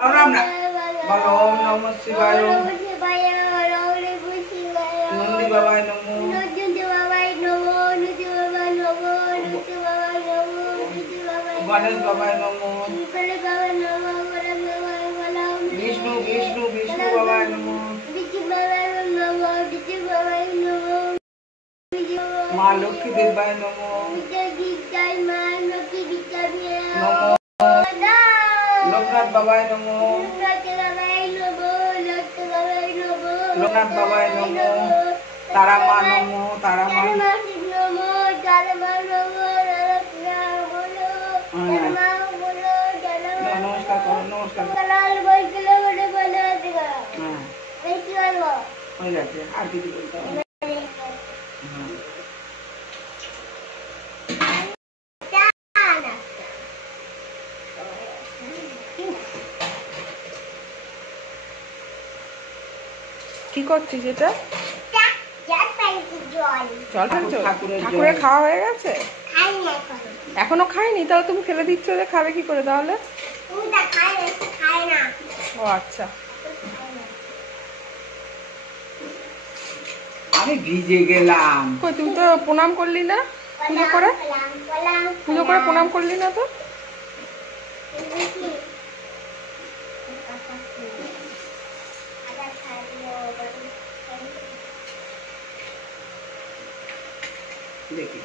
राम ना बोलो ओम नमः शिवाय नंदी बाबाय नमो गणेश बाबाय नमो विष्णु विष्णु विष्णु बाबाय नमो माँ लक्ष्मी देवाय नमो नमो लोकनाथ बाबाय नमो लोकनाथ बाबाय नमो तारा माँ नमो तारा माँ नमस्कार करो नमस्कार हो जाते आरती भी बोलता हूँ কি করছিস এটা? জল খাচ্ছ? ঠাকুরের খাওয়া হয়ে গেছে? এখনো খাইনি? তাহলে তুমি ফেলে দিচ্ছ যে খাবে কি করে তাহলে? ও আচ্ছা, আমি ভিজে গেলাম। কই তুমি তো প্রণাম করলি না? পুজো করে প্রণাম করলি না তো? দেখি